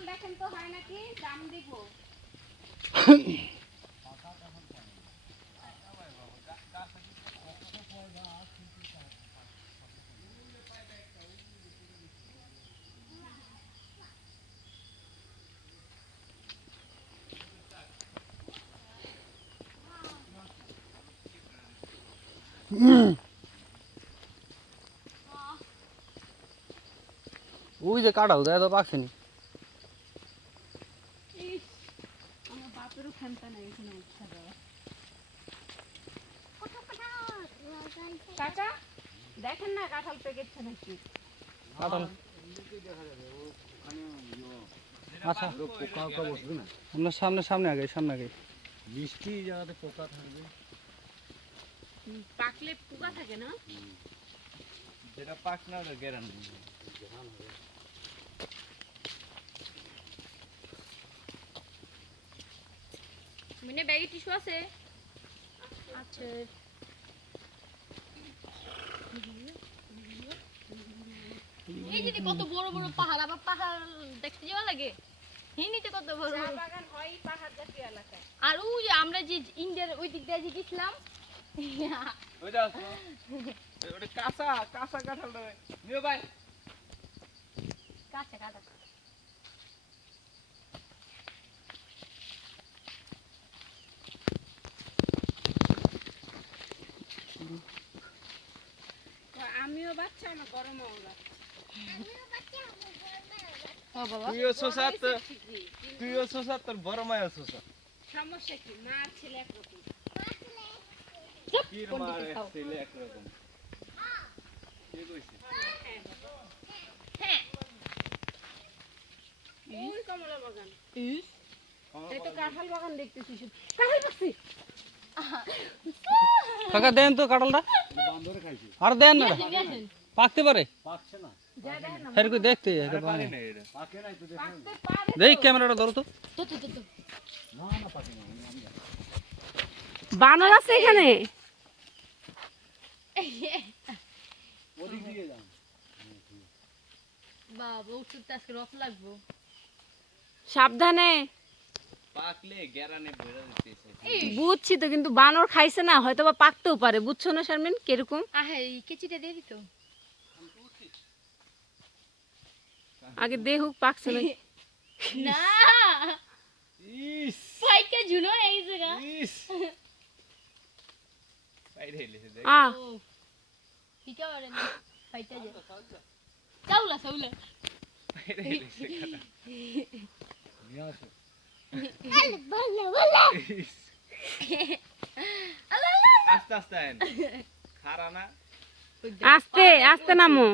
কাঁঠাল দেখেন তো হয় নাকি, দাম দিব। ওই যে কাঁঠাল দেয় তো পাকছেনি। ইস, আমার বাপেরও ক্ষমতা নেই এখানে উঠা দেওয়া। কাকা দেখেন না কাঁঠাল পেকেছে নাকি। কাঁঠাল আচ্ছা পোকা বসবে না, আপনার সামনে সামনে আগে সামনে আগে। মিষ্টি জায়গাতে পোকা থাকবে। পাকলে পোকা থাকে না। যেটা পাক না ওটা গ্যারান্টি। মিনে ব্যাগে টিস্যু আছে? আচ্ছা এই যে কত বড় বড় পাহাড়, আবার পাহাড় দেখতে যাওয়া লাগে। হিনিতে কত বড় চা বাগান হয় পাহাড় জাতীয় এলাকায়। আর ওই যে আমরা যে ইন্ডিয়ার ওই দিক দিয়ে গেছিলাম, ওইটা ওটা কাঁচা কাঁচা কাঁঠাল নিও ভাই। কাছে কাটা আমিও বাচ্চা, আমার গরম লাগছে। তুইও শোষা, তুইও শোষা, তোর বড় মায়ের শোষা। সমস্যা কি, মা ছেলে একরকম। পীর মার ছেলে একরকম। কে কইছে? হ্যাঁ ওই কমলা বাগান। এই তো কাঁঠাল বাগান দেখতেছি, কাঁঠাল পাচ্ছি। কাকা দেন তো কাঁঠালটা, বান্দরে খাইছে। আর দেন না, পাকতে পারে। পাকছে না, যা দেখেন না ফের কই দেখতে পারে না এটা। পাকে নাই তো দেখেন। পাকতে পারে। দেখ ক্যামেরাটা ধরো তো। না না পাকে না। বানর আছে এখানে। ওদিক দিয়ে যান। বাবা উঠতে আজকে রফ লাগবো, সাবধানে। পাকলে গ্যারানে বেরা দিতেছে। বুঝছি তো, কিন্তু বানর খাইছে না, হয়তো বা পাকতেও পারে। বুঝছো না শারমিন কিরকম? আহে এই কেচিটা দিয়ে দিত আগে, দেহুক পাকছে না। না ইস পাইকা ঝুলো এই জায়গা। ইস বাইরে হেলেছে দেখ। আ ঠিকই পারে না পাইটা যায়। চাউলা চাউলা বাইরে হেলেছে কাটা। নিয়ে আসো। ইস, আস্তে আস্তে আইন। খারা না। আস্তে আস্তে নামো,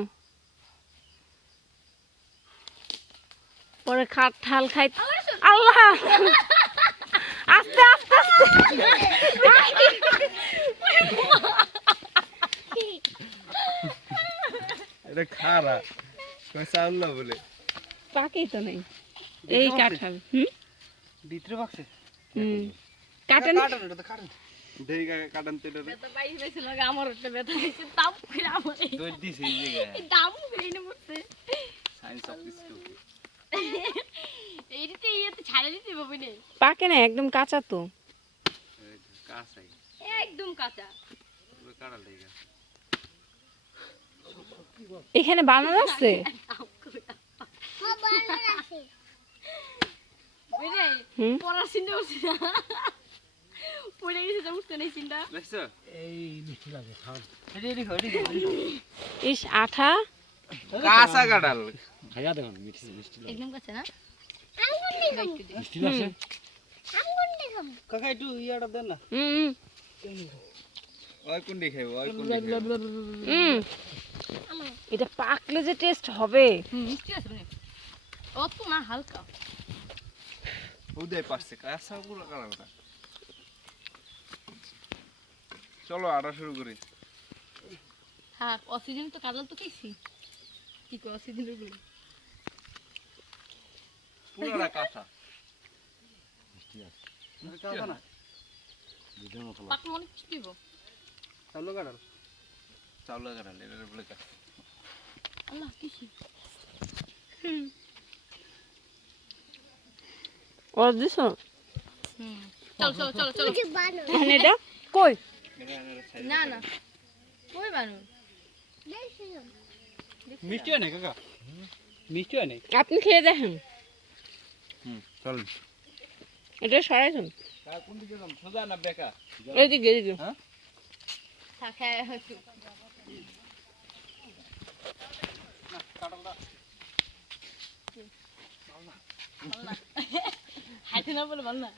পরে কাঁঠাল খাই। আল্লাহ আস্তে আস্তে আস্তে। এটা খারা কই চাউল্লা বলে। পাকেই তো নাই এই কাঁঠাল। ভিতরে পাকছে। কাটেন কাটেন এটা তো কাটেন। দেই কাটান তো এটা। বেটা বাইরে বেশি লাগে, আমার একটা বেটা হইছে দাম করে আমার দই দিছে এই জায়গায়। এই দাম করে না করতে। Science of stew. এইটাতে ইয়েতে ছাড়ে দিতে হবে না। পাকে না, একদম কাঁচা তো, কাঁচাই। একদম কাঁচা। পুরো কাটা লেগে গেছে। এখানে বানর আছে। পড়ার চিন্তা করছি না, পড়ে গেছে তো, উঠতে নেই চিন্তা। দেখছো? এই মিষ্টি লাগে খান। এডি ইস আঠা কাঁচা কাঁঠাল। খাইয়া দেখুন মিষ্টি মিষ্টি লাগে। একদম কাঁচা না। মিষ্টি লাগছে। কাকা একটু ইয়াটা দেন না। ওই কোনটি খাইবো, ওই কোনটি খাইবো। এটা পাকলে যে টেস্ট হবে। মিষ্টি আছে মানে অত না, হালকা। উদয় পারছে কাঁচা পুরো কাঁঠালটা। চলো আটা শুরু করি। হ্যাঁ অক্সিজেন তো কাটল তো খাইছি, কি করে অক্সিজেন গুলো পুরোটা কাঁচা। মিষ্টি আছে। কাকা না। দুধের মতো লাগে। পাকলে অনেক কিছু দিব। চাউল কাটাল। চাউলের কাঁঠাল এটা বলে কাঁচা। আল্লাহ কিছু ওর দিছ চল চল চল চল এটা কই না না কই বানু মিষ্টি হয় না কাকা মিষ্টি হয় না আপনি খেয়ে দেখেন চল এটা সরাইছেন কার কোন দিকে যাম সোজা না বেকা এদিকে এদিকে থাকে একটু হাইতে না বলে বল না